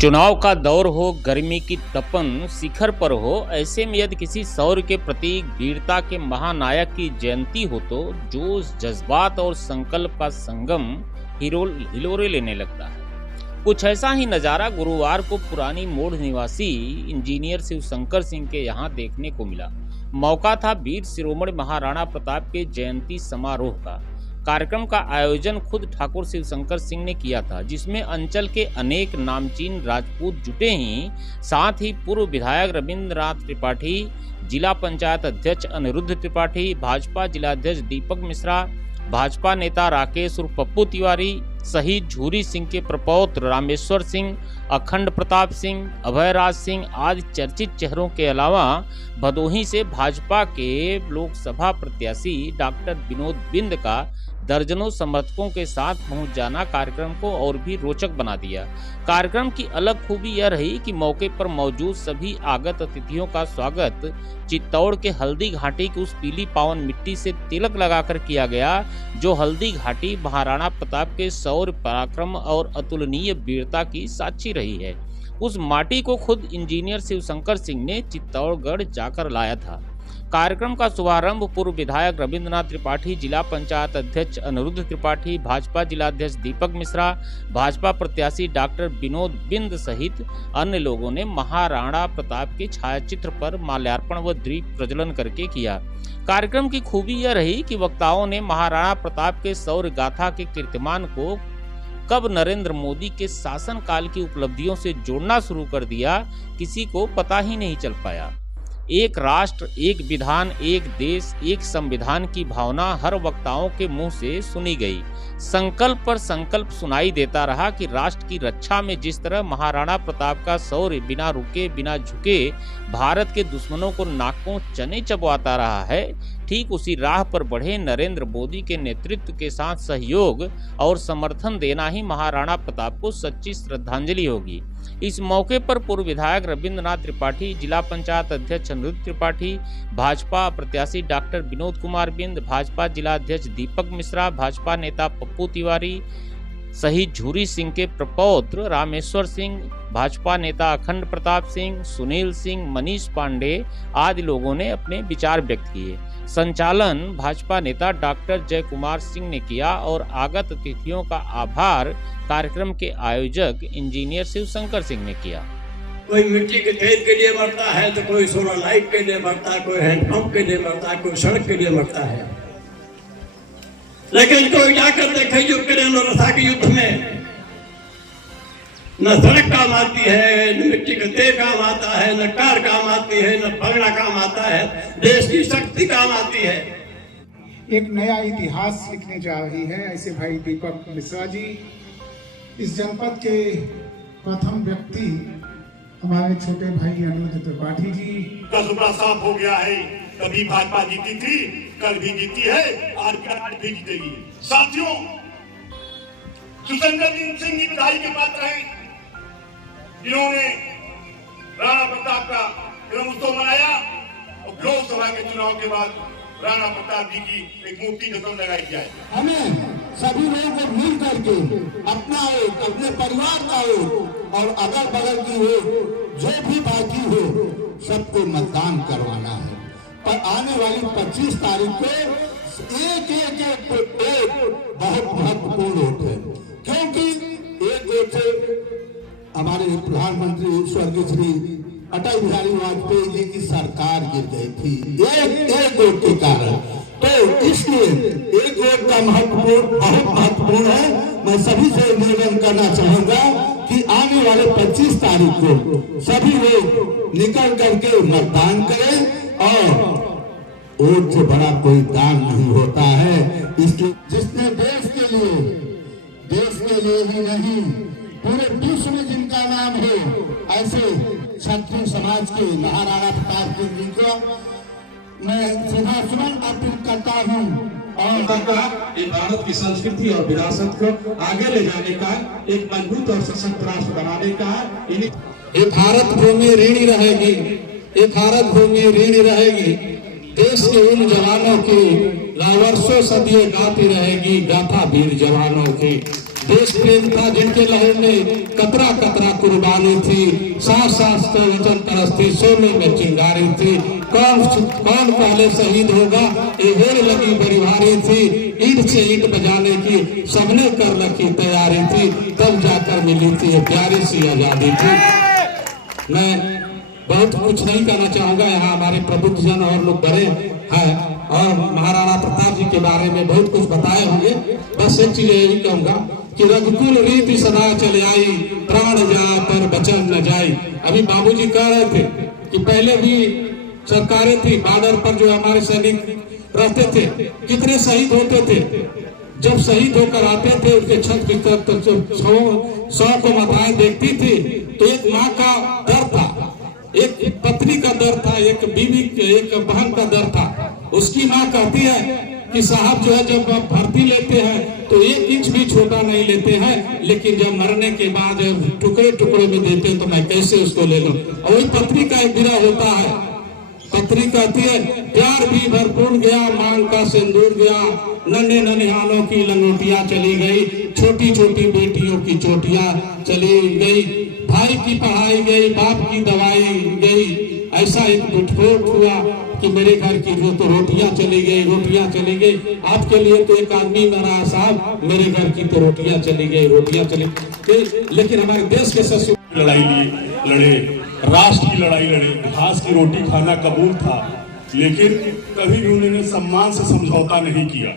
चुनाव का दौर हो, गर्मी की तपन शिखर पर हो, ऐसे में यदि किसी शौर्य के प्रतीक, वीरता के महानायक की जयंती हो तो जोश, जज्बात और संकल्प का संगम हिलोरे लेने लगता है। कुछ ऐसा ही नज़ारा गुरुवार को पुरानी मोड़ निवासी इंजीनियर शिवशंकर सिंह के यहाँ देखने को मिला। मौका था वीर शिरोमणि महाराणा प्रताप के जयंती समारोह का। कार्यक्रम का आयोजन खुद ठाकुर शिवशंकर सिंह ने किया था, जिसमें अंचल के अनेक नामचीन राजपूत जुटे ही साथ ही पूर्व विधायक रविंद्रनाथ त्रिपाठी, जिला पंचायत अध्यक्ष अनिरुद्ध त्रिपाठी, भाजपा जिलाध्यक्ष दीपक मिश्रा, भाजपा नेता राकेश उर्फ पप्पू तिवारी सहित झूरी सिंह के प्रपौत्र रामेश्वर सिंह, अखंड प्रताप सिंह, अभयराज सिंह आदि चर्चित चेहरों के अलावा भदोही से भाजपा के लोकसभा प्रत्याशी डॉक्टर विनोद बिंद का दर्जनों समर्थकों के साथ पहुंच जाना कार्यक्रम को और भी रोचक बना दिया। कार्यक्रम की अलग खूबी यह रही कि मौके पर मौजूद सभी आगत अतिथियों का स्वागत चित्तौड़ के हल्दी घाटी की उस पीली पावन मिट्टी से तिलक लगाकर किया गया, जो हल्दी घाटी महाराणा प्रताप के शौर्य, पराक्रम और अतुलनीय वीरता की साक्षी रही है। उस माटी को खुद इंजीनियर शिवशंकर सिंह ने चित्तौड़गढ़ जाकर लाया था। कार्यक्रम का शुभारंभ पूर्व विधायक रविंद्रनाथ त्रिपाठी, जिला पंचायत अध्यक्ष अनिरुद्ध त्रिपाठी, भाजपा जिलाध्यक्ष दीपक मिश्रा, भाजपा प्रत्याशी डॉक्टर विनोद बिंद सहित अन्य लोगों ने महाराणा प्रताप के छायाचित्र पर माल्यार्पण व दीप प्रज्वलन करके किया। कार्यक्रम की खूबी यह रही कि वक्ताओं ने महाराणा प्रताप के शौर्य गाथा के कीर्तिमान को कब नरेंद्र मोदी के शासनकाल की उपलब्धियों से जोड़ना शुरू कर दिया, किसी को पता ही नहीं चल पाया। एक राष्ट्र, एक विधान, एक देश, एक संविधान की भावना हर वक्ताओं के मुंह से सुनी गई। संकल्प पर संकल्प सुनाई देता रहा कि राष्ट्र की रक्षा में जिस तरह महाराणा प्रताप का शौर्य बिना रुके, बिना झुके भारत के दुश्मनों को नाकों चने चबवाता रहा है, ठीक उसी राह पर बढ़े नरेंद्र मोदी के नेतृत्व के साथ सहयोग और समर्थन देना ही महाराणा प्रताप को सच्ची श्रद्धांजलि होगी। इस मौके पर पूर्व विधायक रविंद्रनाथ त्रिपाठी, जिला पंचायत अध्यक्ष अनिरुद्ध त्रिपाठी, भाजपा प्रत्याशी डॉक्टर विनोद कुमार बिंद, भाजपा जिलाध्यक्ष दीपक मिश्रा, भाजपा नेता पप्पू तिवारी सहित झूरी सिंह के प्रपौत्र रामेश्वर सिंह, भाजपा नेता अखंड प्रताप सिंह, सुनील सिंह, मनीष पांडे आदि लोगों ने अपने विचार व्यक्त किए। संचालन भाजपा नेता डॉक्टर जय कुमार सिंह ने किया और आगत अतिथियों का आभार कार्यक्रम के आयोजक इंजीनियर शिवशंकर सिंह ने किया। कोई मिट्टी के तेल के लिए मरता है तो कोई सोलर लाइट के लिए मरता है, कोई हैंडपंप के लिए मरता है, कोई सड़क के लिए मरता है, लेकिन कोई जाकर देखे यूक्रेन और रसिया के युद्ध में न सड़क काम आती है, न मिट्टी का तेल काम आता है, न कार काम आती है, न पगड़ा काम आता है, देश की शक्ति काम आती है। एक नया इतिहास लिखने जा रही है, ऐसे भाई दीपक मिश्रा जी इस जनपद के प्रथम व्यक्ति हमारे छोटे भाई अनिरुद्ध त्रिपाठी जी। कसूबा साफ हो गया है, कभी भाजपा जीती थी, कल भी जीती है, आज भी जीतेगी। साथियों, शिवशंकर सिंह जी बधाई के पात्र हैं, जिन्होंने राणा प्रताप का जन्मोत्सव मनाया और लोकसभा के चुनाव के बाद राणा प्रताप जी की एक मूर्ति खत्म लगाई जाए। हमें सभी लोगों को मिल करके अपना एक, अपने परिवार का एक और अगल बगल की एक, जो भी बाकी हो सबको मतदान करवाना है। पर आने वाली 25 तारीख को एक बहुत महत्वपूर्ण वोट है, क्योंकि एक वोट से हमारे प्रधानमंत्री स्वर्गीय श्री अटल बिहारी वाजपेयी जी की सरकार गिर गई थी एक वोट के कारण। तो इसलिए एक वोट का बहुत महत्वपूर्ण है। मैं सभी से निवेदन करना चाहूंगा कि आने वाले 25 तारीख को सभी लोग निकल करके मतदान करें, और वोट से बड़ा कोई दान नहीं होता है। इसलिए जिसने देश के लिए ही नहीं पूरे विश्व में जिनका नाम है, ऐसे क्षत्रिय समाज के महाराणा प्रताप जी को मैं श्रद्धासुमन अर्पित करता हूँ और भारत की संस्कृति और विरासत को आगे ले जाने का, एक मजबूत और सशक्त राष्ट्र बनाने का ये भारत भूमि ऋणी रहेगी, ये भारत भूमि ऋणी रहेगी। देश के उन जवानों की वर्षों सदियों गाती रहेगी गाथा वीर जवानों की। देश प्रेम था जिनके लहर में कतरा कतरा कुर्बानी थी, सांस सांस को वचन तरसती सोने में चिंगारी थी। कौन पहले शहीद होगा ये होड़ लगी बड़ी भारी थी, ईंट से ईंट बजाने की सबने कर रखी तैयारी थी, तब जाकर मिली थी ये प्यारी सी आजादी थी। मैं बहुत कुछ नहीं कहना चाहूंगा, यहाँ हमारे प्रबुद्धजन और लोग बड़े हैं और महाराणा प्रताप जी के बारे में बहुत कुछ बताए होंगे। बस एक चीज यही कहूंगा कि रघुकुल रीति सदा चले आई, प्राण जाए पर बचन न जाई। अभी बाबूजी कह रहे थे कि पहले भी सरकारें थी, बॉर्डर पर जो हमारे सैनिक रहते थे कितने शहीद होते थे। जब शहीद होकर आते थे उसके छत की तरफ 100 को माताएं देखती थी तो एक माँ का दर्द था, एक पत्नी का दर्द था, एक बीवी एक बहन का दर्द था। उसकी माँ कहती है कि साहब जो है जब आप भर्ती लेते हैं तो 1 इंच भी छोटा नहीं लेते हैं, लेकिन जब मरने के बाद टुकड़े टुकड़े में देते हैं तो मैं कैसे उसको ले लूं। और वही पत्नी का एक विरह होता है। पत्नी कहती है प्यार भी भरपूर गया, मांग का सिंदूर गया, नन्हे ननिहालों की लंगोटियां चली गई, छोटी छोटी बेटियों की चोटियां चली गई, भाई की पढ़ाई गई, बाप की दवाई गई। ऐसा एक विस्फोट हुआ कि मेरे घर की जो तो रोटियां चली गई, रोटियां चली गई। आपके लिए तो एक आदमी मरा साहब, मेरे घर की तो रोटियां चली गई, रोटियां चली गई। लेकिन हमारे देश के ससुर लड़ाई लड़े, राष्ट्र की लड़ाई लड़े, घास की रोटी खाना कबूल था, लेकिन कभी भी उन्होंने सम्मान से समझौता नहीं किया।